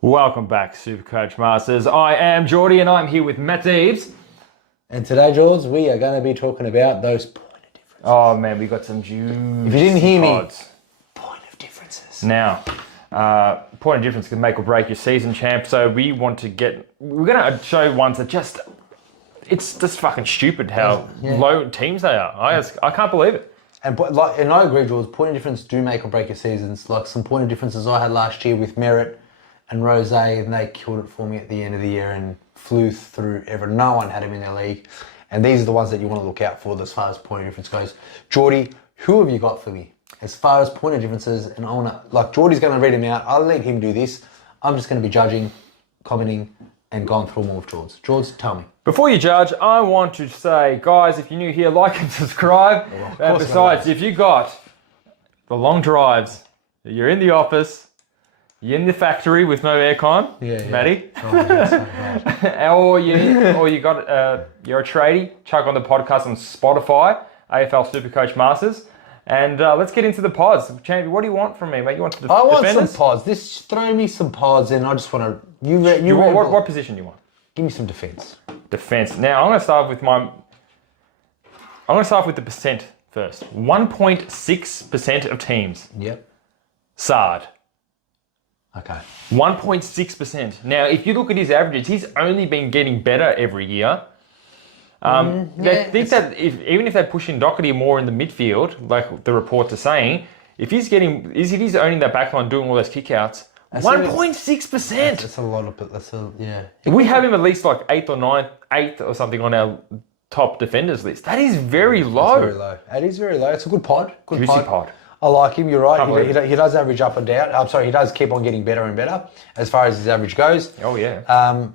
Welcome back, Supercoach Masters. I am Jordy and I'm here with Matt Eves. And today, George, we are going to be talking about those point of differences. Oh man, we got some juicy If you didn't hear pods. me, point of differences. Now, point of difference can make or break your season, champ. So we're going to show ones that it's just fucking stupid how low teams they are. I can't believe it. And I agree, George, point of difference do make or break your seasons. Like some point of differences I had last year with Merritt and Rose, and they killed it for me at the end of the year and flew through no one had him in their league. And these are the ones that you want to look out for as far as point of difference goes. Jordy, who have you got for me? As far as point of differences, and I want to, like, Jordy's going to read them out. I'll let him do this. I'm just going to be judging, commenting, and going through them all with George. George, tell me. Before you judge, I want to say, guys, if you're new here, like and subscribe. And besides, if you got the long drives, you're in the office, you're in the factory with no aircon, Matty. Oh, that's so bad. or you're a tradie, chuck on the podcast on Spotify, AFL Supercoach Masters, and let's get into the pods. Champion, what do you want from me, mate? You want to I want defenders? some pods. Throw me some pods, and I just want to. What position do you want? Give me some defense. Defense. Now I'm going to start with the percent first. 1.6% of teams. Yep. Sard. Okay. 1.6%. Now, if you look at his averages, he's only been getting better every year. They think that even if they push in Doherty more in the midfield, like the reports are saying, if he's owning that backline, doing all those kickouts, 1.6%. That's a lot of. We have him at least like eighth or something on our top defenders list. That is very low. Very low. It is very low. It's a good pod. Juicy pod. I like him. You're right. He does average up and down. I'm sorry. He does keep on getting better and better as far as his average goes. Oh yeah.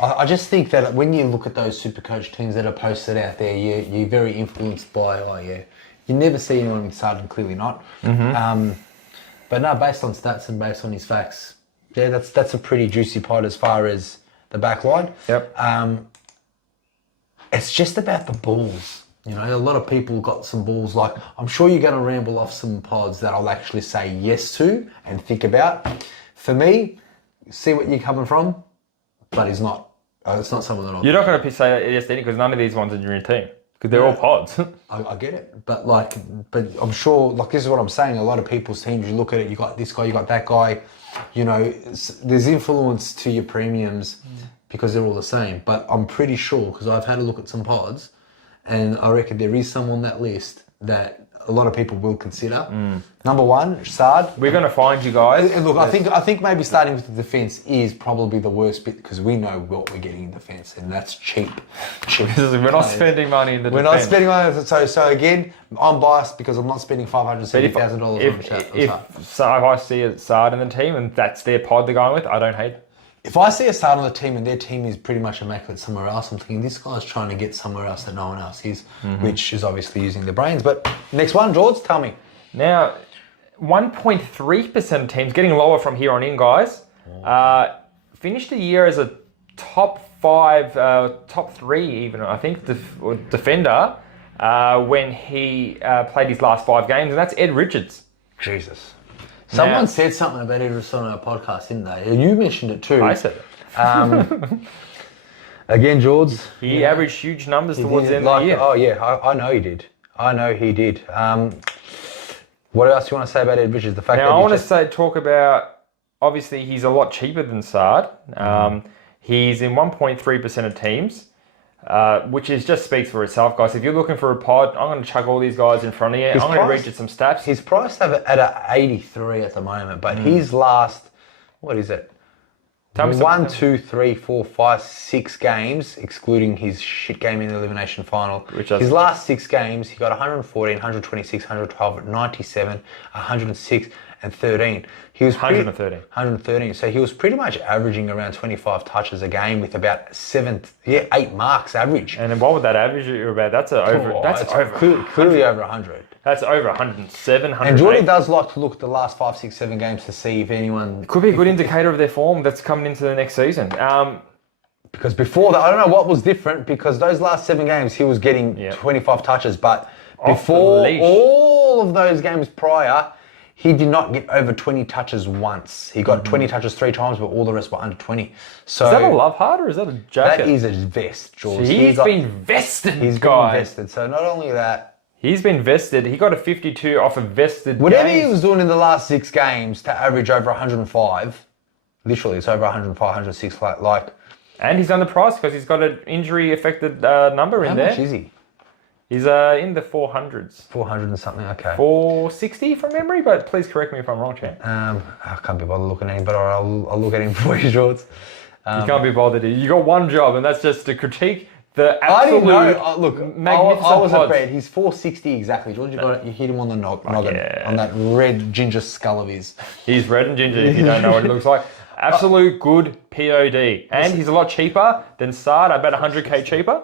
I just think that when you look at those Supercoach teams that are posted out there, you're very influenced by, you never see anyone in Sarden, clearly not. Mm-hmm. But no, based on stats and based on his facts, that's a pretty juicy pod as far as the back line. Yep. It's just about the balls. You know, a lot of people got some balls. Like, I'm sure you're going to ramble off some pods that I'll actually say yes to and think about. For me, see what you're coming from, but it's not someone that You're not going to say yes to any because none of these ones are in your team because they're all pods. I get it, but I'm sure, this is what I'm saying. A lot of people's teams, you look at it, you got this guy, you got that guy. You know, there's influence to your premiums because they're all the same. But I'm pretty sure because I've had a look at some pods, and I reckon there is some on that list that a lot of people will consider. Number one, Sard. We're going to find you guys. And look, I think maybe starting with the defence is probably the worst bit because we know what we're getting in defence, and that's cheap. We're not spending money in the defence. We're not spending money. So again, I'm biased because I'm not spending $570,000 on if I see a Sard in the team and that's their pod they're going with, I don't hate it. If I see a Sard on the team and their team is pretty much immaculate somewhere else, I'm thinking this guy's trying to get somewhere else that no one else is, which is obviously using their brains. But next one, George, tell me. Now, 1.3% of teams, getting lower from here on in, guys, finished the year as a top 5, top 3 even, I think, defender when he played his last 5 games, and that's Ed Richards. Jesus. Someone said something about Ed Richards on our podcast, didn't they? You mentioned it too. I said it. Again, George. He averaged huge numbers towards the end of the year. Oh, yeah, I know he did. What else do you want to say about Ed Richards? The fact now, I want to talk about, obviously, he's a lot cheaper than Sard. He's in 1.3% of teams, which just speaks for itself, guys. If you're looking for a pod, I'm going to chuck all these guys in front of you. I'm going to read you some stats. He's priced at 83 at the moment, but his last, what is it? 1, 2, 3, 4, 5, 6 games, excluding his shit game in the elimination final. His last 6 games, he got 114, 126, 112, 97, 106, and 13. He was 113. So he was pretty much averaging around 25 touches a game with about 8 marks average. And then what would that average you about? That's clearly over 100. That's over 107, 108. And Jordy does like to look at the last 5, 6, 7 games to see if anyone... Could be a good indicator of their form that's coming into the next season. Because before that, I don't know what was different, because those last 7 games, he was getting 25 touches, but before all of those games prior, he did not get over 20 touches once. He got 20 touches 3 times, but all the rest were under 20. So Is that a love heart or is that a jacket? that is a vest, George. He's been vested, He's guys. been vested. So not only that, He's been vested. He got a 52 off a vested whatever games. he was doing in the last 6 games to average over 105, literally, it's over 105, 106, like. And he's on the price because he's got an injury-affected number in there. How much is he? He's in the 400s. 400 and something, okay. 460 from memory, but please correct me if I'm wrong, champ. I can't be bothered looking at him, but I'll look at him for you, George. You can't be bothered. You got one job, and that's just to critique the I absolute didn't know. Look, magnificent I wasn't pods. bred. He's 460 exactly, George. You hit him on the noggin, on that red ginger skull of his. He's red and ginger if you don't know what he looks like. Absolute good POD. And he's a lot cheaper than Sard, about 100k cheaper.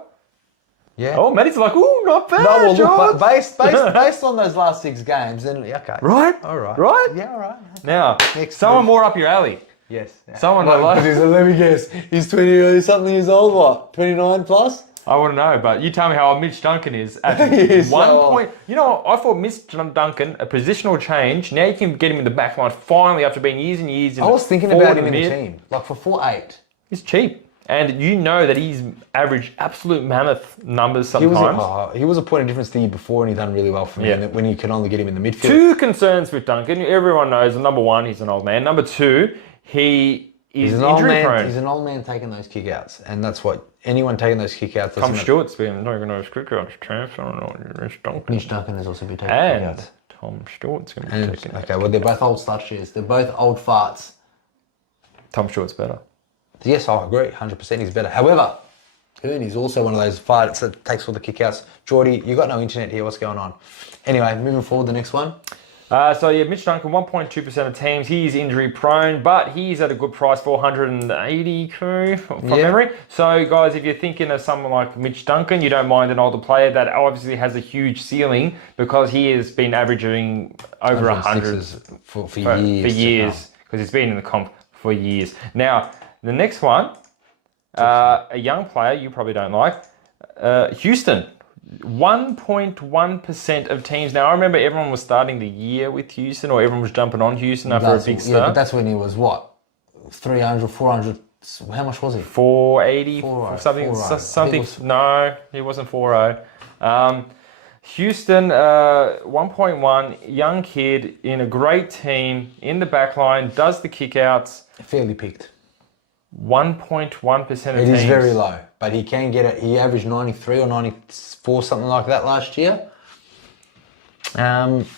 Yeah. Oh, Matty's like, ooh, not bad, No, well, look, George. but based on those last 6 games, then okay. Right? All right. Right? Yeah, all right. Now, Next someone move. more up your alley. Yes. Someone like... Let me guess. He's 20 something years old. What? 29 plus? I want to know, but you tell me how old Mitch Duncan is at He is 1 so old. point. You know, I thought Mitch Duncan, a positional change. Now you can get him in the back line finally after being years and years. I was thinking about him in the team, like for 4'8". He's cheap. And you know that he's averaged absolute mammoth numbers He sometimes. was a point of difference the year before, and he done really well for me. Yeah. And when you can only get him in the midfield. 2 concerns with Duncan. Everyone knows. Number 1, he's an old man. Number 2, he is He's an old injury man. prone. He's an old man taking those kickouts, and that's what anyone taking those kickouts. Tom Stewart's been taking those kickouts, champs. I don't know. Mitch Duncan. Mitch Duncan has also been taking And kickouts. Tom Stewart's going to be And, taking okay, well they're both old starches. They're both old farts. Tom Stewart's better. Yes, I agree. 100%. He's better. However, Hearney's also one of those farts that takes all the kickouts. Jordy, you got no internet here. What's going on? Anyway, moving forward, the next one. Mitch Duncan, 1.2% of teams. He's injury prone, but he's at a good price, 480 from memory. So, guys, if you're thinking of someone like Mitch Duncan, you don't mind an older player that obviously has a huge ceiling because he has been averaging over 100 for for years. years because he's been in the comp for years. Now, the next one, a young player you probably don't like, Houston. 1.1% of teams. Now, I remember everyone was starting the year with Houston, or everyone was jumping on Houston after a big start. Yeah, but that's when he was what? 300, 400. How much was he? 480, 4.0, something. 4.0. Something. No, he wasn't 4.0. Houston, 1.1, young kid in a great team in the back line, does the kickouts. Fairly picked. 1.1% of teams. It is very low, but he can get it. He averaged 93 or 94, something like that last year.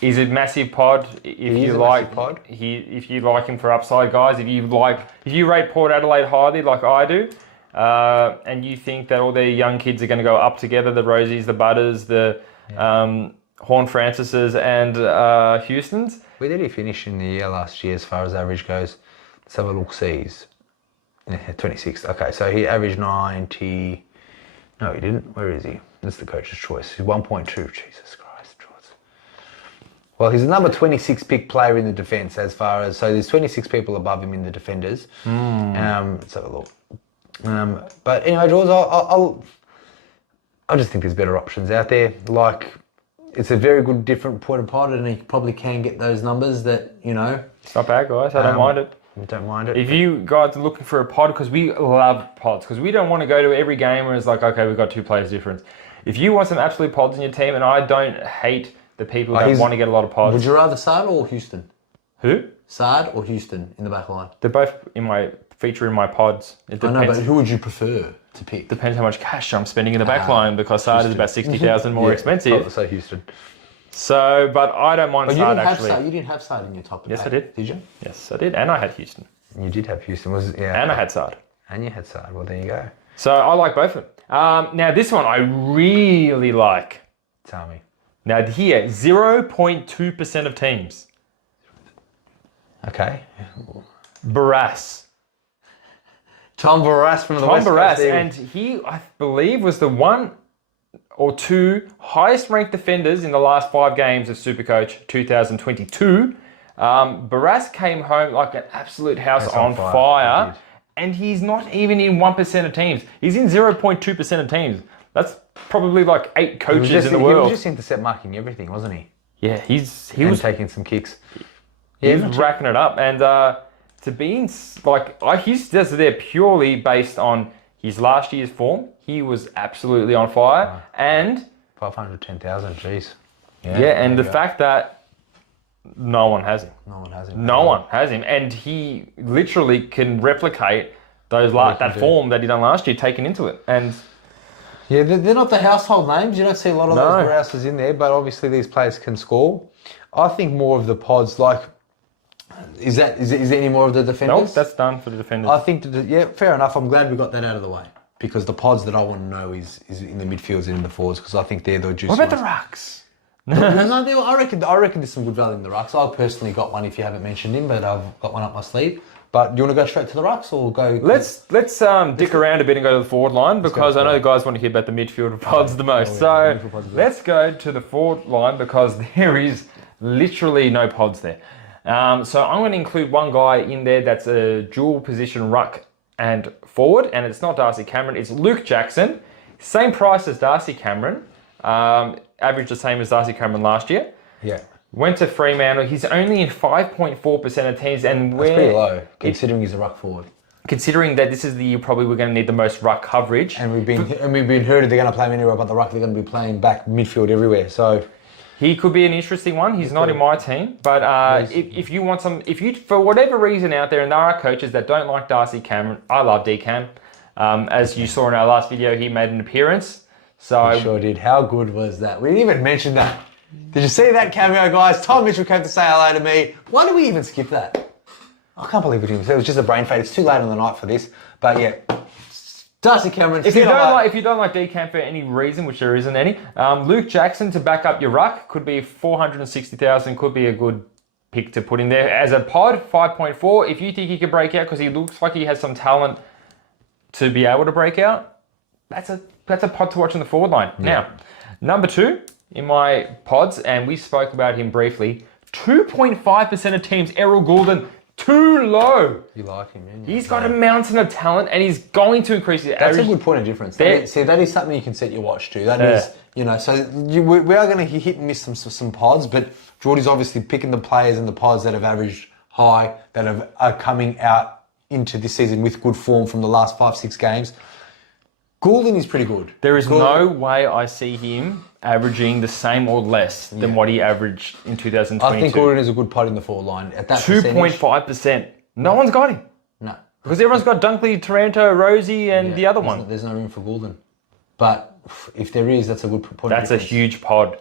He's a massive pod. If you like him for upside, guys. If you rate Port Adelaide highly, like I do, and you think that all their young kids are going to go up together, the Rosies, the Butters, the Horn Francises, and Houstons. Where did he finish in the year last year as far as average goes? Let's have a look. Sees. Yeah, 26th. Okay, so he averaged 90. No, he didn't. Where is he? That's the coach's choice. He's 1.2. Jesus Christ, George. Well, he's the number 26 pick player in the defence as far as... So there's 26 people above him in the defenders. Let's have a look. But anyway, George, I just think there's better options out there. Like, it's a very good different point of pod, and he probably can get those numbers that, you know... It's not bad, guys. I don't mind it. Don't mind it. If you guys are looking for a pod, because we love pods, because we don't want to go to every game where it's like, okay, we've got 2 players difference. If you want some absolute pods in your team, and I don't hate the people that want to get a lot of pods. Would you rather Sard or Houston? Who? Sard or Houston in the back line? They're both feature in my pods. It I depends. know, but who would you prefer to pick? Depends how much cash I'm spending in the back line, because Sard is about 60,000 more expensive. So Houston. So, but I don't mind Sard actually. You didn't have Sard in your top. Yes, I did. Did you? Yes, I did, and I had Houston. You did have Houston, And I had Sard. And you had Sard. Well, there you go. So I like both of them. Now this one I really like. Tell me. Now here, 0.2% of teams. Okay. Barras. Tom Barras from the West Coast. And he, I believe, was the 1 or 2 highest ranked defenders in the last 5 games of Supercoach 2022. Barras came home like an absolute house on fire, and he's not even in 1% of teams. He's in 0.2% of teams. That's probably like 8 coaches in the world. He was just intercept marking everything, wasn't he? Yeah, he was was taking some kicks. He's racking it up. And to be in, he's just there purely based on his last year's form. He was absolutely on fire. Wow. And 510,000, jeez. Yeah, and the fact that no one has him. No one has him. No one has him. And he literally can replicate that form that he done last year, taken into it. And yeah, they're not the household names. You don't see a lot of those grouses in there, but obviously these players can score. I think more of the pods, is there any more of the defenders? Nope, that's done for the defenders. I think, fair enough. I'm glad we got that out of the way. Because the pods that I want to know is in the midfields and in the forwards, because I think they're the juicy What about ones. the rucks? No, I reckon there's some good value in the rucks. I've personally got one if you haven't mentioned him, but I've got one up my sleeve. But do you want to go straight to the rucks or go? Let's dick around a bit and go to the forward line, because I know the guys want to hear about the midfield pods the most. Let's go to the forward line, because there is literally no pods there. So I'm going to include one guy in there that's a dual position ruck and forward, and it's not Darcy Cameron, it's Luke Jackson. Same price as Darcy Cameron, averaged the same as Darcy Cameron last year. Yeah. Went to Fremantle. He's only in 5.4% of teams, and that's pretty low considering he's a ruck forward. Considering that this is the year probably we're going to need the most ruck coverage, and we've been heard they're going to play him anywhere but the ruck. They're going to be playing back midfield everywhere. So he could be an interesting one. He's not in my team, but if you want if you for whatever reason out there, and there are coaches that don't like Darcy Cameron, I love D-Cam. As you saw in our last video, he made an appearance. So he sure did. How good was that? We didn't even mention that. Did you see that cameo, guys? Tom Mitchell came to say hello to me. Why did we even skip that? I can't believe it. It was just a brain fade. It's too late on the night for this. But yeah, Darcy Cameron. If you don't like D-Cam for any reason, which there isn't any, Luke Jackson to back up your ruck could be 460,000. Could be a good pick to put in there as a pod. 5.4. If you think he could break out because he looks like he has some talent to be able to break out, that's a pod to watch in the forward line. Yeah. Now, number 2 in my pods, and we spoke about him briefly. 2.5% of teams. Errol Goulden. Too low. You like him, man. He's got a mountain of talent, and he's going to increase his average. That's a good point of difference. That is something you can set your watch to. That is, we are going to hit and miss some pods, but Jordy's obviously picking the players and the pods that have averaged high, that are coming out into this season with good form from the last 5-6 games. Goulden is pretty good. There is no way I see him averaging the same or less than what he averaged in 2022. I think Goulden is a good pod in the forward line. At that 2.5%. No one's got him. No. Because everyone's got Dunkley, Taranto, Rosie, and the other one. There's no room for Goulden. But if there is, that's a good point. That's a huge pod.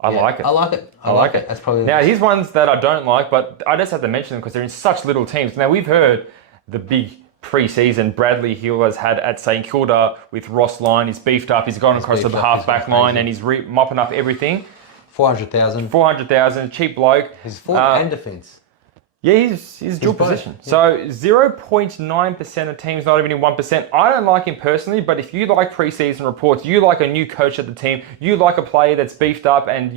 I like it. I like it. I like it. That's probably now, here's ones that I don't like, but I just have to mention them because they're in such little teams. Now, we've heard the big pre-season Bradley Hill has had at St Kilda with Ross Lyon. He's beefed up. He's gone across to the half-back line and he's mopping up everything. 400,000. 400,000. Cheap bloke. He's forward and defence. Yeah, he's dual position. Yeah. So 0.9% of teams, not even in 1%. I don't like him personally, but if you like pre-season reports, you like a new coach at the team, you like a player that's beefed up and,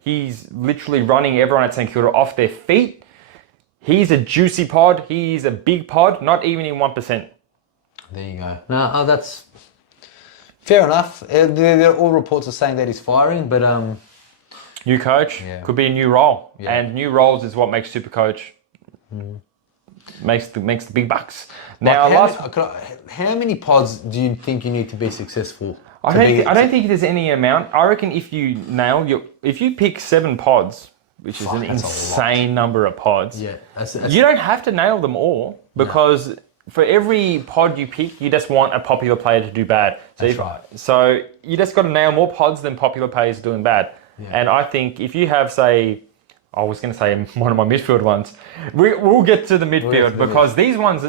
he's literally running everyone at St Kilda off their feet, he's a juicy pod. He's a big pod, not even in 1%. There you go. No, that's fair enough. All reports are saying that he's firing, but new coach could be a new role, and new roles is what makes Supercoach makes the big bucks. Now, how many pods do you think you need to be successful? I don't think there's any amount. I reckon if you if you pick 7 pods. Which is an insane number of pods. Yeah, you don't have to nail them all because for every pod you pick, you just want a popular player to do bad. So that's right. So you just got to nail more pods than popular players doing bad. Yeah. And I think if you have, say, I was going to say one of my midfield ones, we'll get to the midfield because these ones.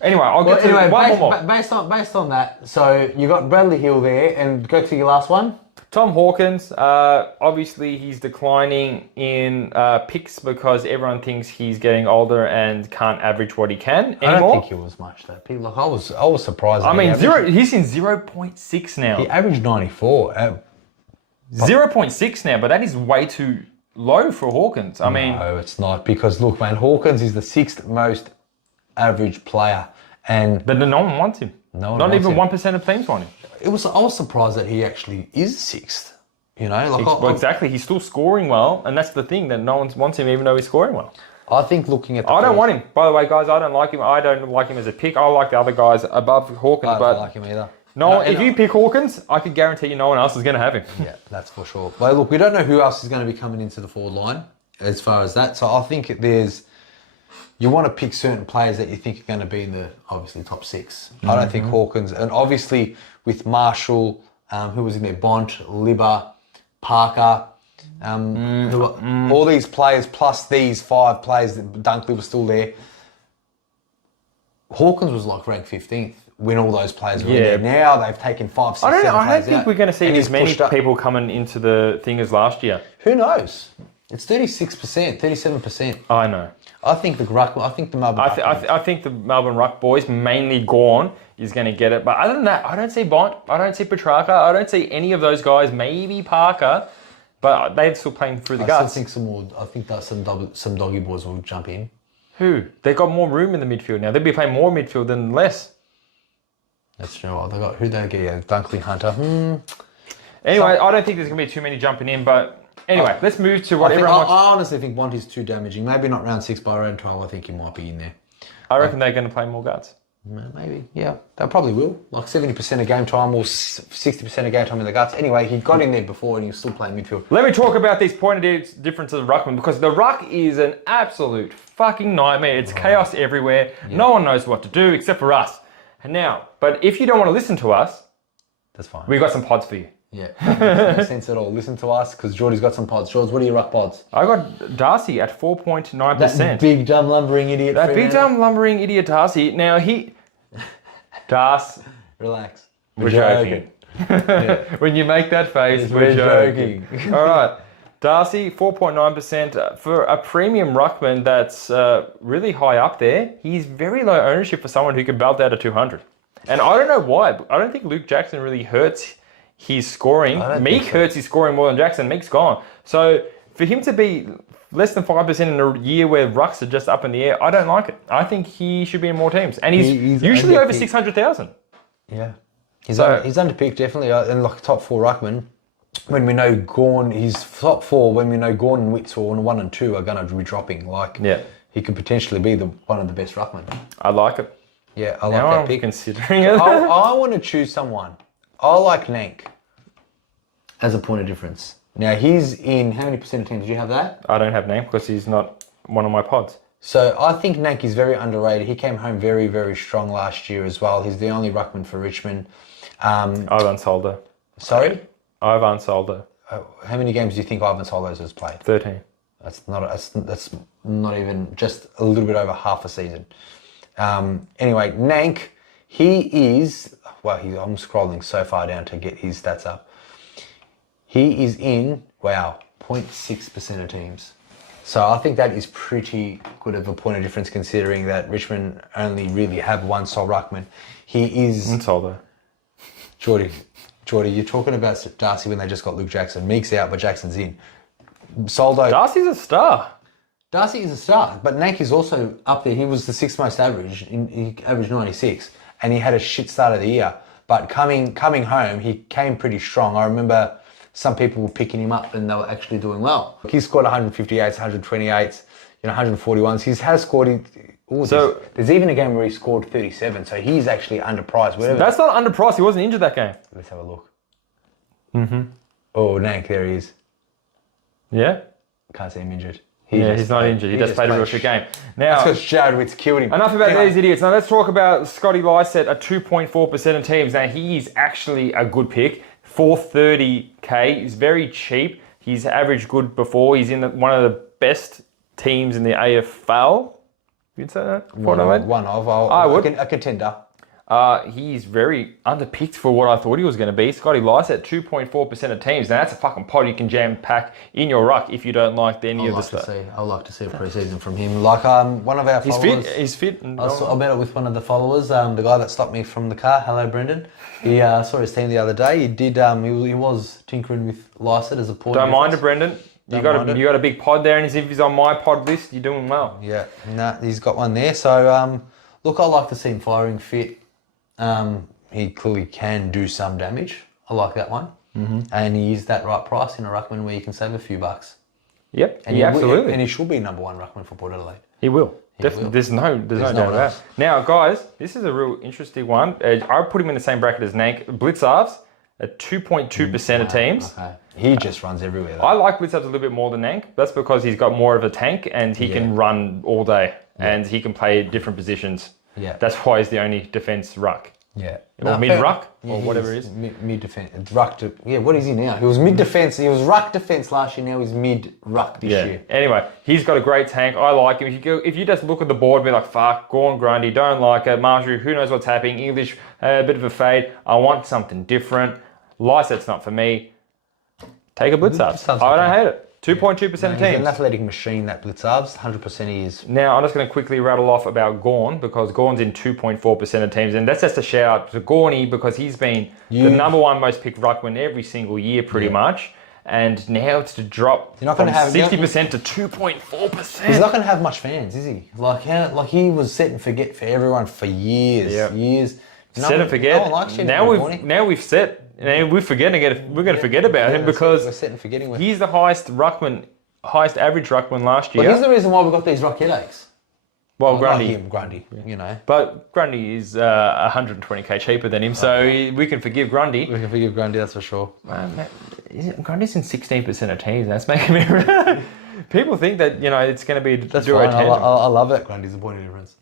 Anyway, I'll get to one more. Based on that, so you got Bradley Hill there, and go to your last one. Tom Hawkins, obviously he's declining in picks because everyone thinks he's getting older and can't average what he can anymore. I don't think he was much that big. Like I was surprised. He's in 0.6 now. He averaged 94. 0.6 now, but that is way too low for Hawkins. No, it's not, because look, man, Hawkins is the 6th most average player, but no one wants him. Not even 1% of teams want him. I was surprised that he actually is 6th. You know, like Well, exactly. He's still scoring well, and that's the thing that no one wants him, even though he's scoring well. I think looking at the I don't want him. By the way, guys, I don't like him. I don't like him as a pick. I like the other guys above Hawkins, I don't like him either. No, if you pick Hawkins, I can guarantee you no one else is going to have him. Yeah, that's for sure. But look, we don't know who else is going to be coming into the forward line as far as that. So I think you want to pick certain players that you think are going to be in the, obviously, top 6. I don't think Hawkins, and obviously with Marshall, who was in there, Bont, Libba, Parker, all these players plus these 5 players that Dunkley was still there. Hawkins was like ranked 15th when all those players were there. Now they've taken 5, 6, 7 players I don't think we're going to see as many pushed people coming into the thing as last year. Who knows? It's 36%, 37%. I know. I think the Melbourne. I think the Melbourne Ruck boys, mainly Gawn, is going to get it. But other than that, I don't see Bont. I don't see Petrarca. I don't see any of those guys. Maybe Parker, but they're still playing through the guts. I think that some doggy boys will jump in. Who? They've got more room in the midfield now. They'll be playing more midfield than less. That's true. Who they get? Yeah, Dunkley, Hunter. Anyway, I don't think there's going to be too many jumping in, but. Anyway, let's move to what everyone wants. I honestly think Bont is too damaging. Maybe not round 6, but round 12, I think he might be in there. I reckon they're going to play more guts. Maybe, yeah. They probably will. Like 70% of game time or 60% of game time in the guts. Anyway, he got in there before and he was still playing midfield. Let me talk about these point of differences of Ruckman, because the Ruck is an absolute fucking nightmare. It's chaos everywhere. Yeah. No one knows what to do except for us. And now, but if you don't want to listen to us, that's fine. We've got some pods for you. Yeah, no sense at all. Listen to us, because Jordy's got some pods. Jordy, what are your Ruck pods? I got Darcy at 4.9%. That big, dumb, lumbering idiot. Lumbering idiot Darcy. Now, Darcy. Relax. We're joking. Yeah. When you make that face, we're joking. All right. Darcy, 4.9%. For a premium Ruckman that's really high up there, he's very low ownership for someone who can belt out a 200. And I don't know why. I don't think Luke Jackson really hurts his scoring. Meek hurts his scoring more than Jackson. Meek's gone. So for him to be less than 5% in a year where Rucks are just up in the air, I don't like it. I think he should be in more teams. And he's usually over 600,000. Yeah. He's underpicked, definitely. And like top 4 Ruckman, when we know Gawn, he's top 4, when we know Gawn and Witts or 1 and 2 are going to be dropping. He could potentially be one of the best Ruckmen. I like it. Yeah, I like that pick. Considering it. I want to choose someone. I like Nank as a point of difference. Now, he's in how many percent of teams? Do you have that? I don't have Nank because he's not one of my pods. So I think Nank is very underrated. He came home very, very strong last year as well. He's the only Ruckman for Richmond. Ivan Soldo. Sorry? Ivan Soldo. How many games do you think Ivan Soldo has played? 13. That's not even just a little bit over half a season. Anyway, Nank, he is... Well, I'm scrolling so far down to get his stats up. He is in, 0.6% of teams. So I think that is pretty good of a point of difference considering that Richmond only really have one sole Ruckman. He is... Soldo. Jordy, you're talking about Darcy when they just got Luke Jackson. Meek's out, but Jackson's in. Soldo... Darcy's a star. Darcy is a star, but Nank is also up there. He was the 6th most average. He averaged 96. And he had a shit start of the year. But coming home, he came pretty strong. I remember some people were picking him up and they were actually doing well. He scored 158s, 128s, 141s. He has scored... there's even a game where he scored 37, so he's actually underpriced. That's not underpriced. He wasn't injured that game. Let's have a look. Oh, Nank, there he is. Yeah? Can't see him injured. He's not injured. He just played a real shit game. Now, that's because Jared Witt's killed him. Enough about these idiots. Now let's talk about Scotty Lycett at 2.4% of teams. Now he is actually a good pick. 430k. He's very cheap. He's averaged good before. He's in one of the best teams in the AFL. You'd say that? One of. I would. A contender. He's very underpicked for what I thought he was going to be. Scotty Lycett, 2.4% of teams. Now that's a fucking pod you can jam pack in your ruck if you don't like any of the stuff. I'd like to see a pre-season from him. Like one of our followers. He's fit. I met it with one of the followers, the guy that stopped me from the car. Hello, Brendan. He saw his team the other day. He did. He was tinkering with Lycett as a point. Don't mind it, Brendan. You got a big pod there, and if he's on my pod list, you're doing well. Yeah, he's got one there. So look, I like to see him firing fit. He clearly can do some damage. I like that one. and he is that right price in a ruckman where you can save a few bucks. Yep, And absolutely. And he should be number one ruckman for Port Adelaide. He will. Definitely. will. There's no doubt about that. Now, guys, this is a real interesting one. I put him in the same bracket as Nank. Blitzarves at 2.2% of teams. Okay. He just runs everywhere, though. I like Blitzarves a little bit more than Nank. That's because he's got more of a tank and he can run all day and he can play different positions. Yeah. That's why he's the only defence ruck. Yeah. Or mid-ruck, or whatever it is. Mid-defence. What is he now? He was mid-defence. He was ruck defence last year. Now he's mid-ruck this year. Anyway, he's got a great tank. I like him. If you just look at the board and be like, fuck, Gorn, Grundy, don't like it. Marjorie, who knows what's happening. English, a bit of a fade. I want something different. Lyset's not for me. Take a Blitzarves. I don't hate it. 2.2% of teams. He's an athletic machine, that Blitzarves. 100% he is. Now, I'm just going to quickly rattle off about Gorn because Gorn's in 2.4% of teams. And that's just a shout out to Gorny because he's been the number one most picked ruckman every single year pretty much. And now it's to drop from 60% to 2.4%. He's not going to have much fans, is he? Like he was set and forget for everyone for years. Years. Set and forget. No one likes him now we've set. We're going to forget about him because we're set and forgetting with. He's the highest average ruckman last year. But here's the reason why we got these rock headaches. Well, Grundy, you know. But Grundy is 120k cheaper than him, so we can forgive Grundy. We can forgive Grundy, that's for sure. Grundy's in 16% of teams. That's making me. People think that it's going to be. That's fine. I love that Grundy's a point of difference.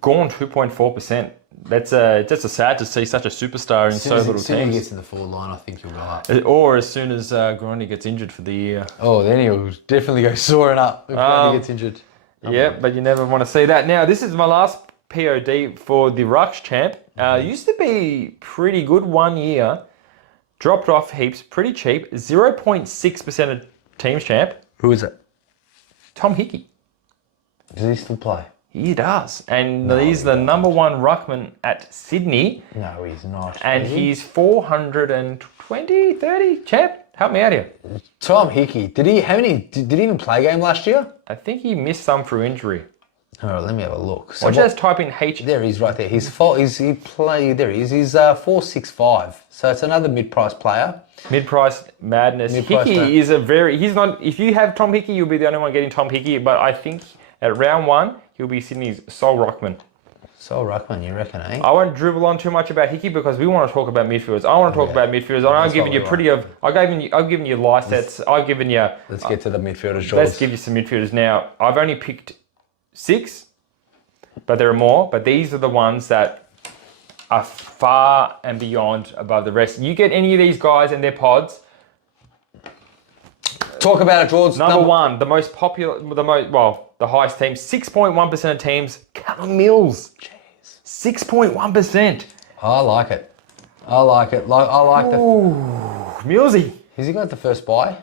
Gorn 2.4%. That's just sad to see such a superstar in so little teams. As soon as he gets in the forward line, I think he'll go up. Or as soon as Grundy gets injured for the year. Oh, then he'll definitely go soaring up if Grundy gets injured. But you never want to see that. Now, this is my last POD for the Rucks champ. Used to be pretty good 1 year. Dropped off heaps, pretty cheap. 0.6% of teams champ. Who is it? Tom Hickey. Does he still play? He does. And he's the number one ruckman at Sydney. No, he's not. And he's 420, 30 champ. Help me out here. Tom Hickey. Did he even play a game last year? I think he missed some through injury. All right, let me have a look. So just type in H. There he's right there. He's 465. So it's another mid-price player. Mid-price madness. Hickey is he's not, if you have Tom Hickey, you'll be the only one getting Tom Hickey. But I think at round one, he'll be Sydney's sole ruckman. Sole ruckman, you reckon, eh? I won't dribble on too much about Hickey because we want to talk about midfielders. I want to talk about midfielders. I've given you I've given you Lysets. I've given you. Let's get to the midfielders, George. Let's give you some midfielders now. I've only picked 6, but there are more. But these are the ones that are far and beyond above the rest. You get any of these guys and their pods. Talk about it, George. Number one, the most popular, the highest team, 6.1% of teams, Callum Mills. Jeez. 6.1%. I like it. I like the... Millsy. Has he got the first bye?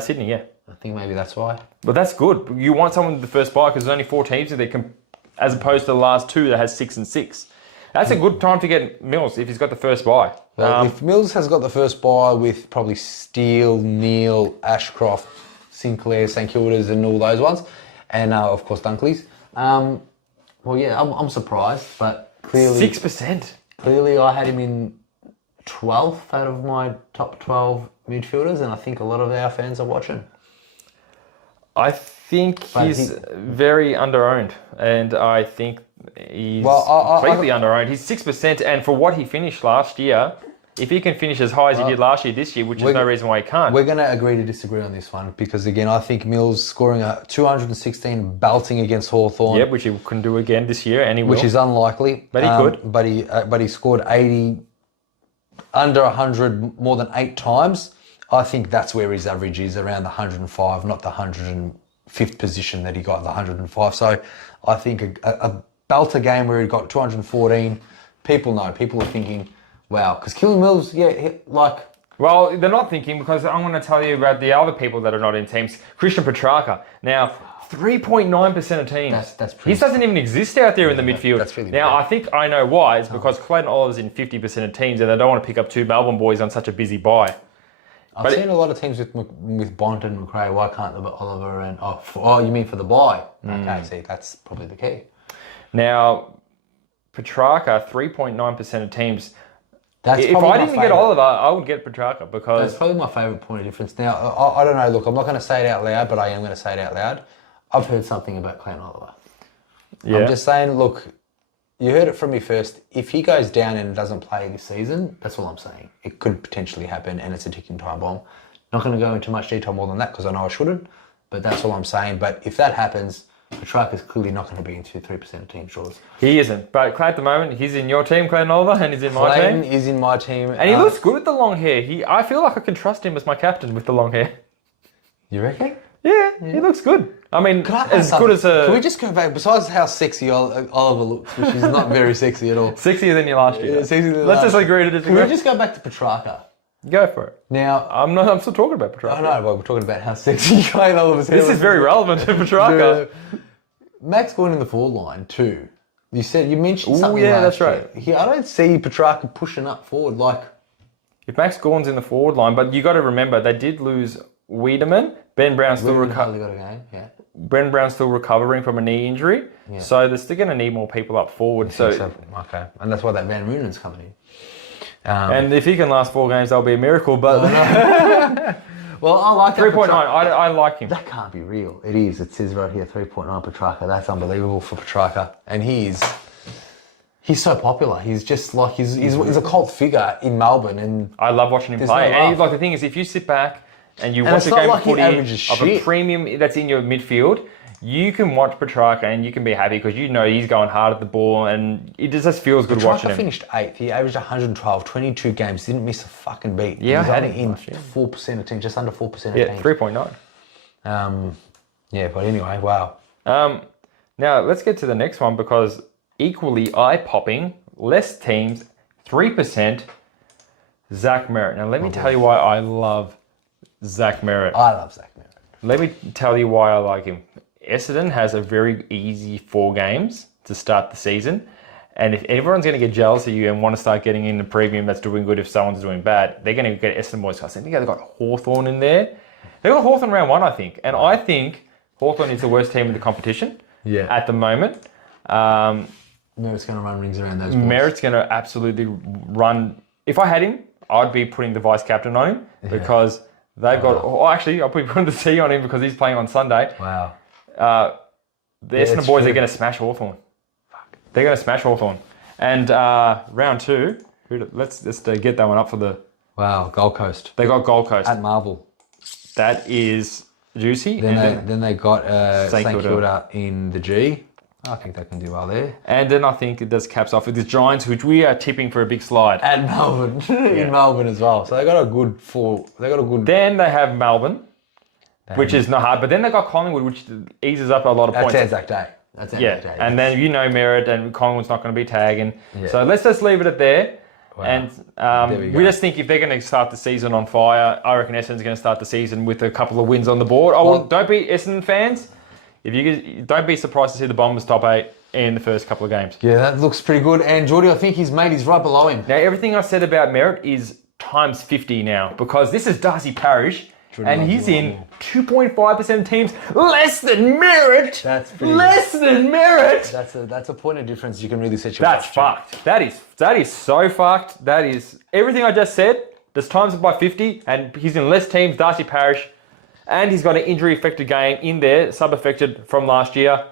Sydney, yeah. I think maybe that's why. But that's good. You want someone with the first bye because there's only 4 teams as opposed to the last 2 that has 6 and 6. That's a good time to get Mills if he's got the first bye. Well, if Mills has got the first bye with probably Steele, Neil, Ashcroft, Sinclair, St Kilda's and all those ones, and of course Dunkley's. I'm surprised, but clearly 6%. Clearly, I had him in 12th out of my top 12 midfielders, and I think a lot of our fans are watching. I think he's very under-owned, and I think he's completely under-owned. He's 6%, and for what he finished last year, if he can finish as high as he did last year this year, which is no reason why he can't. We're going to agree to disagree on this one, because again, I think Mills scoring a 216 belting against Hawthorn. Yep, which he can do again this year, and he will. Which is unlikely. But he could. But he scored 80, under 100 more than 8 times. I think that's where his average is, around the 105, not the 105th position that he got, the 105. So I think a belter game where he got 214, people are thinking, wow, because Callum Mills, Well, they're not thinking, because I'm going to tell you about the other people that are not in teams. Christian Petrarca. Now, 3.9% of teams. That's pretty... He doesn't even exist out there in the midfield. That's really now, bad. I think I know why. It's because Clayton Oliver's in 50% of teams, and they don't want to pick up 2 Melbourne boys on such a busy bye. I've seen a lot of teams with Bont and McRae. Why can't Oliver and... you mean for the bye? Okay, see, that's probably the key. Now, Petrarca, 3.9% of teams. If I didn't get Oliver, I would get Petrarca because... That's probably my favourite point of difference. Now, I don't know, look, I'm not going to say it out loud, but I am going to say it out loud. I've heard something about Clayton Oliver. Yeah. I'm just saying, look, you heard it from me first. If he goes down and doesn't play this season, that's all I'm saying. It could potentially happen, and it's a ticking time bomb. Not going to go into much detail more than that because I know I shouldn't, but that's all I'm saying. But if that happens, Petrarca's clearly not going to be in 2-3% of team shorts. He isn't. But Clay, at the moment, he's in your team, Clayton Oliver, and he's in my team. Clayton is in my team. And he looks good with the long hair. I feel like I can trust him as my captain with the long hair. You reckon? Yeah, he looks good. I mean, as good as a... Can we just go back? Besides how sexy Oliver looks, which is not very sexy at all. Sexier than you last year. Yeah, sexier than Let's just agree to disagree. Can we just go back to Petrarca? Go for it. Now, I'm still talking about Petrarca. I know, but we're talking about how sexy Clayton Oliver's hair This is very relevant to Petrarca. Max going in the forward line too. You mentioned something. Yeah, that's right. I don't see Petrarca pushing up forward like. If Max Gawn's in the forward line, but you got to remember they did lose Wiedemann. Ben Brown's still Ben Brown's still recovering from a knee injury, so they're still going to need more people up forward. So okay, and that's why that Van Roonen's coming in. And if he can last 4 games, that'll be a miracle. But well, I like 3.9. I like him. That can't be real. It is. It says right here 3.9 Petrarca. That's unbelievable for Petrarca, and he's so popular. He's just like he's a cult figure in Melbourne, and I love watching him play. And the thing is, if you sit back and you watch a game of footy of a premium that's in your midfield, you can watch Petrarca and you can be happy because you know he's going hard at the ball and it just feels good watching him. Petrarca finished 8th. He averaged 112, 22 games, didn't miss a fucking beat. Yeah, he's only in 4% of teams, just under 4% of teams. Yeah, 3.9. Yeah, but anyway, wow. Now, let's get to the next one because equally eye-popping, less teams, 3%, Zach Merritt. Now, let me tell you why I love Zach Merritt. I love Zach Merritt. Let me tell you why I like him. Essendon has a very easy 4 games to start the season. And if everyone's going to get jealous of you and want to start getting in the premium that's doing good if someone's doing bad, they're going to get Essendon boys. I think they've got Hawthorn in there. They've got Hawthorn round 1, I think. And I think Hawthorn is the worst team in the competition at the moment. Merritt's going to run rings around those boys. Merritt's going to absolutely run. If I had him, I'd be putting the vice captain on him because they've got... Oh, actually, I'll be putting the C on him because he's playing on Sunday. Wow. The Essendon boys are going to smash Hawthorn. They're going to smash Hawthorn. And round 2, let's just get that one up for the... Wow, Gold Coast. They got Gold Coast. At Marvel. That is juicy. Then they got St Kilda in the G. I think they can do well there. And then I think it does caps off with the Giants, which we are tipping for a big slide. At Melbourne. In Melbourne as well. So they got a good 4. Then they have Melbourne, which is not hard. But then they got Collingwood, which eases up a lot of points. That's Anzac Day. That's Anzac Day. And then Merritt and Collingwood's not going to be tagging. Yeah. So let's just leave it at there. Wow. And we just think if they're going to start the season on fire, I reckon Essendon's going to start the season with a couple of wins on the board. Don't be Essendon fans. If you don't be surprised to see the Bombers top 8 in the first couple of games. Yeah, that looks pretty good. And Jordy, I think his mate is right below him. Now, everything I said about Merritt is times 50 now because this is Darcy Parish. And he's in 2.5% of teams less than Merritt. That's pretty less than Merritt. That's a point of difference you can really set your That's fucked. That is so fucked. That is everything I just said. Just times it by 50, and he's in less teams. Darcy Parish, and he's got an injury-affected game in there, sub-affected from last year.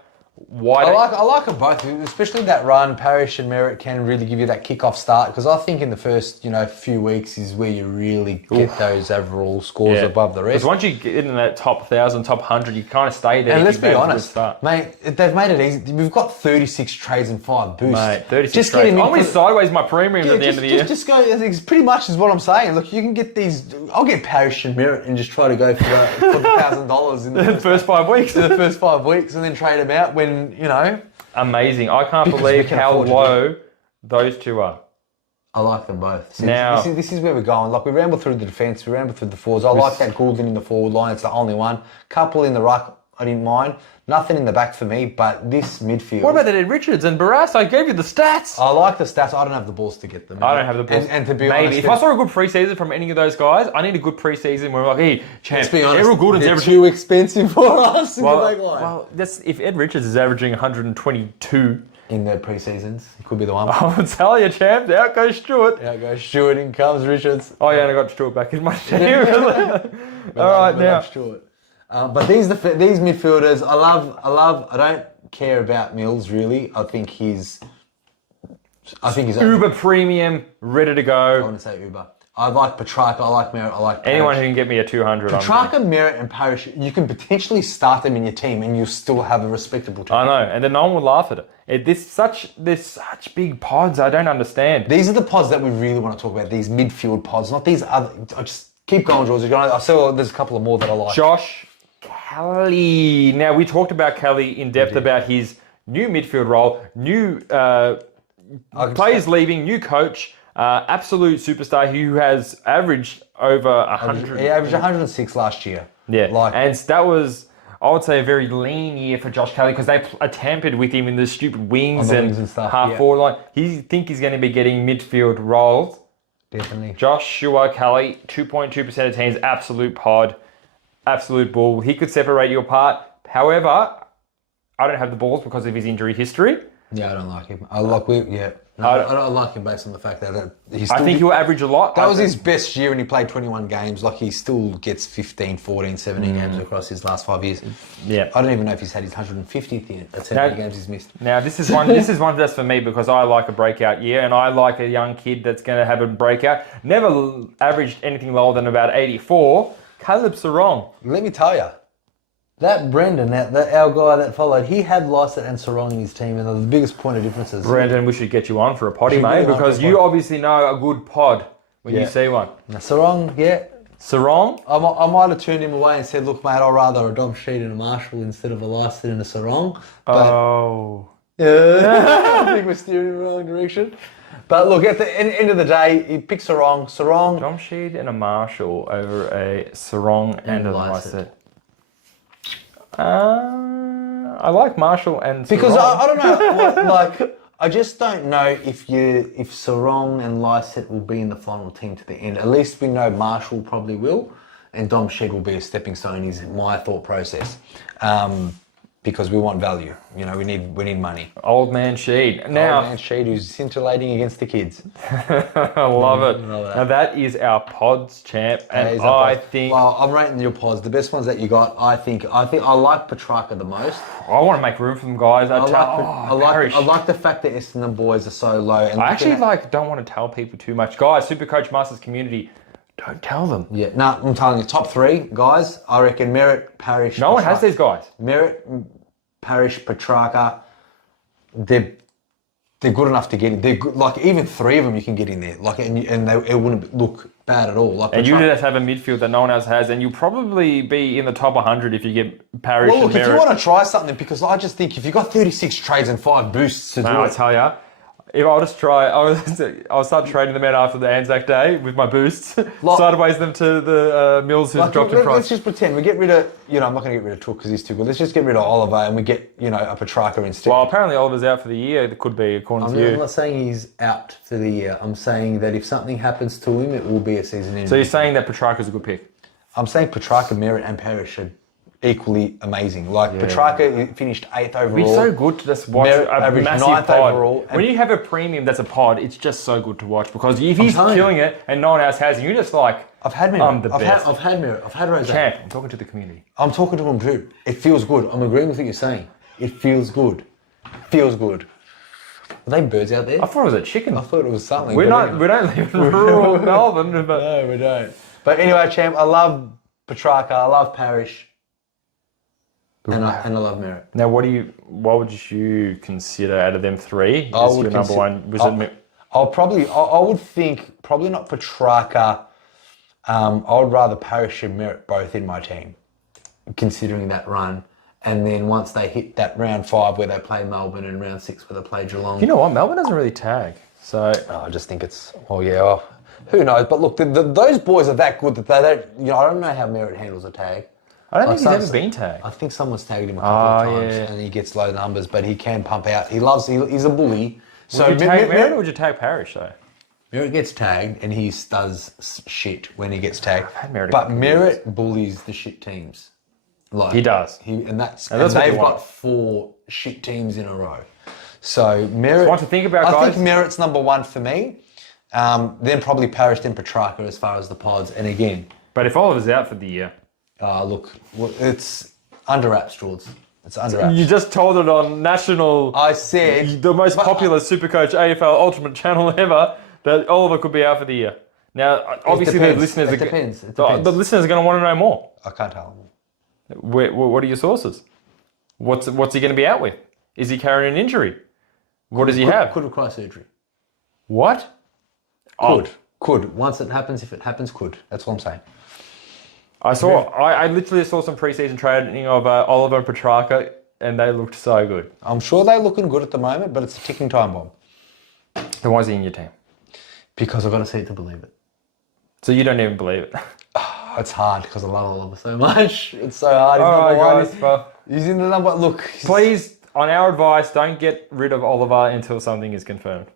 I like them both, especially that run. Parish and Merritt can really give you that kick-off start because I think in the first few weeks is where you really get those overall scores above the rest. Because once you get in that top 1,000, top 100, you kind of stay there. And let's be honest, mate, they've made it easy. We've got 36 trades and 5 boosts. Mate, 36 trades. I went sideways my premiums at the end of the year. Just go. It's pretty much is what I'm saying. Look, you can get these. I'll get Parish and Merritt and just try to go for the $1,000 in the first 5 weeks. In the first 5 weeks, and then trade them out when Amazing. I can't believe how low those two are. I like them both. See, now, this is where we're going. Like, we ramble through the defence, we ramble through the forwards. I like that Goulden in the forward line. It's the only one. Couple in the ruck, I didn't mind. Nothing in the back for me, but this midfield... What about that Ed Richards and Barras? I gave you the stats. I like the stats. I don't have the balls to get them. I don't have the balls. And to be honest... Maybe. If I saw a good pre-season from any of those guys, I need a good pre-season where we're like, hey, champ, let's be honest, Errol Goulden's averaging... too expensive for us in the back line. Well, if Ed Richards is averaging 122 in the pre-seasons. He could be the one. I'll tell you, champ. Out goes Stuart. Out goes Stuart, in comes Richards. Oh yeah, and I got Stuart back in my team. All right, now. Stuart. But these midfielders, I don't care about Mills really. I think he's Uber premium, ready to I go. want to say Uber. I like Petrarca, I like Merritt, I like Parrish. Anyone who can get me a 200 on Petrarca, Merritt and Parrish, you can potentially start them in your team and you'll still have a respectable team. I know, and then no one would laugh at it. There's such big pods, I don't understand. These are the pods that we really want to talk about, these midfield pods, not these other... I just keep going, George. I saw there's a couple of more that I like. Josh Kelly. Now, we talked about Kelly in depth about his new midfield role, new players leaving, new coach, absolute superstar who has averaged over 100. He averaged 106 last year. Yeah, and that was, I would say, a very lean year for Josh Kelly because they tampered with him in the stupid wings and stuff, half forward line. He think he's going to be getting midfield roles. Definitely. Joshua Kelly, 2.2% of teams, absolute pod, absolute bull. He could separate you apart. However, I don't have the balls because of his injury history. Yeah, I don't like him. I don't like him based on the fact that I think he'll average a lot. That was his best year and he played 21 games. Like, he still gets 15, 14, 17 games across his last 5 years. Yeah. I don't even know if he's had his 150th year. That's how many games he's missed. Now, this is one that's for me because I like a breakout year and I like a young kid that's going to have a breakout. Never averaged anything lower than about 84. Caleb Sarong. Let me tell you, that Brendan, our guy that followed, he had Lycett and Sarong in his team, and the biggest point of differences. Brendan, we should get you on for a potty, mate, because you obviously know a good pod when you see one. Now, Sarong, Sarong? I might have turned him away and said, look, mate, I'd rather a Dom Sheed and a Marshall instead of a Lycett and a Sarong. But, I think we're steering in the wrong direction. But look, at the end of the day, he picks Sarong. Dom Sheed and a Marshall over a Sarong and a Lycett. I like Marshall and Sarong. Because I don't know, I just don't know if Sarong and Lycett will be in the final team to the end. At least we know Marshall probably will, and Dom Sheed will be a stepping stone. Is my thought process. Because we want value. You know, we need money. Old man Sheed. Now, Old man Sheed who's scintillating against the kids. I love it. Now that is our pods, champ, and I think. Well, I'm rating your pods. The best ones that you got. I think I like Petrarca the most. I want to make room for them, guys. I like the fact that Essendon boys are so low. And I actually don't want to tell people too much, guys. Supercoach Masters community. Don't tell them. Yeah, no, I'm telling you, top 3 guys. I reckon Merritt, Parrish. No one has these guys. Merritt, Parrish, Petrarca. They're good enough to get in. They're good, like even 3 of them you can get in there. Like and it wouldn't look bad at all. Like and you just have a midfield that no one else has, and you'll probably be in the top 100 if you get Parrish. Well, look, and Merritt. if you want to try something, because I just think if you got 36 trades and 5 boosts to do it. I tell you. If I'll just try, I'll start trading them out after the Anzac Day with my boosts. Sideways them to the Mills who's dropped in price. Let's just pretend we get rid of, I'm not going to get rid of Took because he's too good. Let's just get rid of Oliver and we get, a Petrarca instead. Well, apparently Oliver's out for the year. It could be, according to you. I'm not saying he's out for the year. I'm saying that if something happens to him, it will be a season ending. So you're saying that Petrarca's a good pick? I'm saying Petrarca, Merritt and Parrish are equally amazing. Petrarca finished 8th overall. It's so good to just watch a massive 9th pod. Overall. When you have a premium that's a pod, it's just so good to watch because if he's killing it and no one else has, you're just like, I've had Merritt. I'm the best. I've had Merritt. I've had Rose. Champ, I'm talking to the community. I'm talking to him too. It feels good. I'm agreeing with what you're saying. It feels good. Feels good. Are they birds out there? I thought it was a chicken. I thought it was something. We don't live in rural Melbourne. But... No, we don't. But anyway, champ, I love Petrarca. I love Parrish. And I love Merritt. Now, what would you consider out of them 3? Is your number one? I would think probably not Petrarca. I would rather Parrish and Merritt both in my team, considering that run. And then once they hit that round 5 where they play Melbourne and round 6 where they play Geelong. You know what? Melbourne doesn't really tag. So I just think it's who knows? But look, those boys are that good that they don't. I don't know how Merritt handles a tag. I don't think he's ever been tagged. I think someone's tagged him a couple of times and he gets low numbers, but he can pump out. He's a bully. So would you tag Merritt or would you tag Parrish though? Merritt gets tagged and he does shit when he gets tagged. But Merritt bullies the shit teams. He does. And they've got 4 shit teams in a row. So Merritt. It's one to think about, I guys. think Merritt's number one for me. Then probably Parish, then Petrarca as far as the pods. And again, But if Oliver's out for the year, look, it's under wraps, George. It's under wraps. you just told it on national, I said the most popular Supercoach AFL Ultimate channel ever, that Oliver could be out for the year. Now, obviously, the listeners It depends. the listeners are going to want to know more. I can't tell them. What are your sources? What's he going to be out with? Is he carrying an injury? What does he have? Could require surgery. What? Could. Once it happens, if it happens, could. That's what I'm saying. I literally saw some preseason training of Oliver and Petrarca, and they looked so good. I'm sure they're looking good at the moment, but it's a ticking time bomb. Then why is he in your team? Because I've got to see it to believe it. So you don't even believe it. It's hard because I love Oliver so much. It's so hard. He's All number right, one. guys. Well, He's in the number. Look, please, on our advice, don't get rid of Oliver until something is confirmed.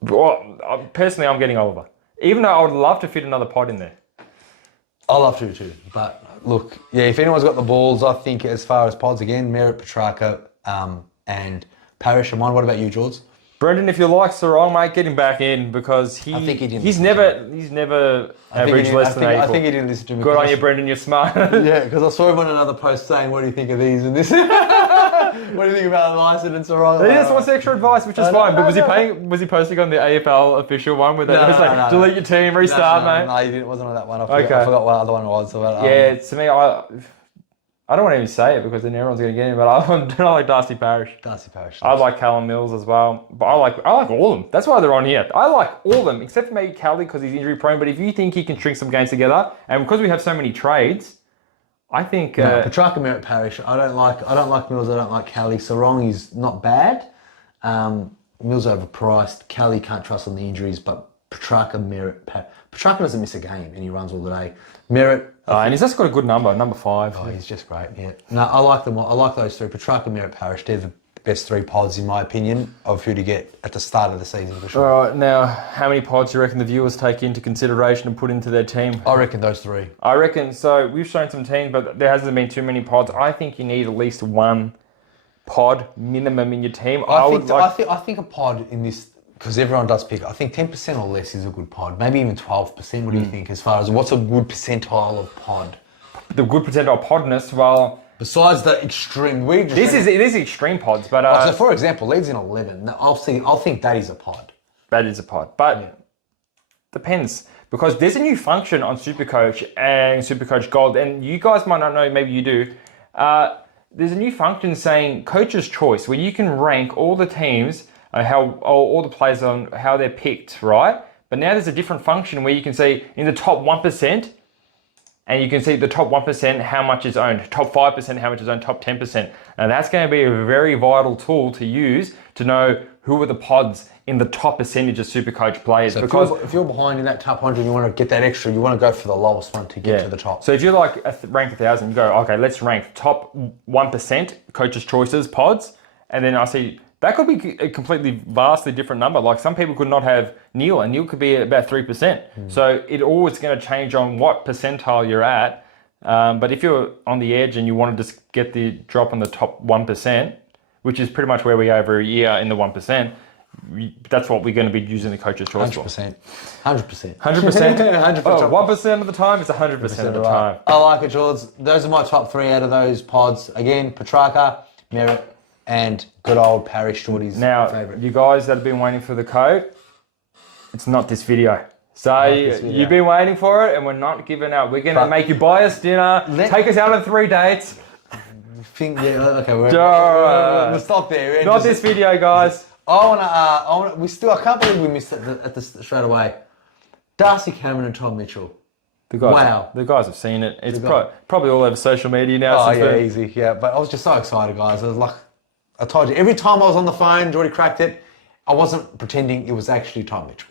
Well, personally, I'm getting Oliver. Even though I would love to fit another pod in there. I love to too. But look, yeah, if anyone's got the balls, I think as far as pods, again, Merritt, Petrarca, and Parish and mine. What about you, George? Brendan, if you like Sarong, mate, get him back in because I think he didn't he's listen never averaged less than 84. I think he didn't listen to me. Good on you, Brendan. You're smart. Yeah, because I saw him on another post saying, "What do you think of these and this? What do you think about Lyson and Sarong?" He just wants extra advice, which is fine. But was he posting on the AFL official one with that? It was like, delete your team, restart, mate. No, he didn't. It wasn't on that one. I forgot what other one it was. So, Yeah, to me, I don't want to even say it because then everyone's going to get him. But I like Darcy Parish. Darcy Parish. I like Callum Mills as well. But I like all of them. That's why they're on here. I like all of them, except for maybe Callie because he's injury prone. But if you think he can string some games together, and because we have so many trades, I think Petrarca, Merritt, Parish. I don't like Mills. I don't like Callie. Sarong is not bad. Mills overpriced. Callie can't trust on the injuries, but Petrarca, Merritt, Petrarca doesn't miss a game and he runs all the day. Merritt. and he's just got a good number 5. Oh, he's just great. Yeah. No, I like them. I like those three. Petrarca, Merritt, Parish. They're the best three pods in my opinion of who to get at the start of the season for sure. All right, now how many pods do you reckon the viewers take into consideration and put into their team? I reckon those three. I reckon so. We've shown some teams, but there hasn't been too many pods. I think you need at least one pod minimum in your team. I think a pod in this, because everyone does pick, I think 10% or less is a good pod. Maybe even 12%. What do you think as far as what's a good percentile of pod? The good percentile podness, well, Besides the extreme, this is extreme pods, but so for example, Leeds in 11. Now, I'll think that is a pod. that is a pod. But depends because there's a new function on Supercoach and Supercoach Gold, and you guys might not know, maybe you do. There's a new function saying Coach's Choice, where you can rank all the teams, all the players on how they're picked, right? But now there's a different function where you can see in the top 1%, and you can see the top 1% how much is owned, top 5% how much is owned, top 10%. And that's going to be a very vital tool to use to know who are the pods in the top percentage of Supercoach players. So because if you're behind in that top 100, you want to get that extra, you want to go for the lowest one to get to the top. So if you're like ranked 1,000, you go, okay, let's rank top 1% Coach's Choices pods. And then I see that could be a completely vastly different number. Like some people could not have Neil, and Neil could be about 3%. So it always going to change on what percentile you're at. But if you're on the edge and you want to just get the drop on the top 1%, which is pretty much where we are every year in the 1%, that's what we're going to be using the Coach's Choice for. 100%. 100%. 100%? Oh, 1% of the time, it's 100% of the time. I like it, George. Those are my top three out of those pods. Again, Petrarca, Merritt, and good old Parish, Jordy's now, favourite. you guys that have been waiting for the code, it's not this video. So you've been waiting for it, and we're not giving up. We're going to make you buy us dinner, take us out on 3 dates. Okay, We'll stop there. Not this video, guys. I can't believe we missed it straight away. Darcy Cameron and Tom Mitchell. The guys, wow. The guys have seen it. It's probably all over social media now. Oh, yeah, easy. Yeah, but I was just so excited, guys. I was like, I told you, every time I was on the phone, Jordy cracked it. I wasn't pretending it was actually Tom Mitchell.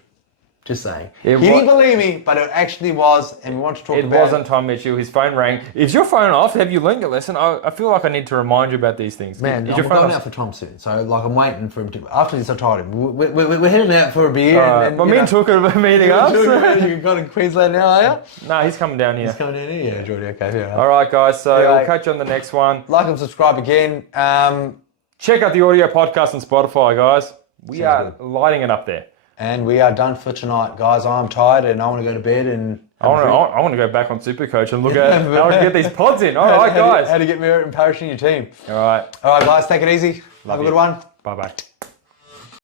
Just saying. He didn't believe me, but it actually was, and we want to talk about it. It wasn't Tom Mitchell. His phone rang. Is your phone off? Have you learned your lesson? I feel like I need to remind you about these things. Man, I'm going out for Tom soon, so like I'm waiting for him to. After this, I told him we're heading out for a beer. But me and Took are meeting up. You've got in Queensland now, are you? No, he's coming down here. He's coming down here, yeah, Jordy. Okay, yeah. All right, guys. So we'll catch you on the next one. Like and subscribe again. Check out the audio podcast on Spotify, guys. We Sounds are lighting it up there. And we are done for tonight, guys. I'm tired and I want to go to bed and... I want to go back on Supercoach and look at how to get these pods in. All right, guys. How to get Merritt and Parish in your team. All right. All right, guys. Take it easy. Have a good one. Bye-bye.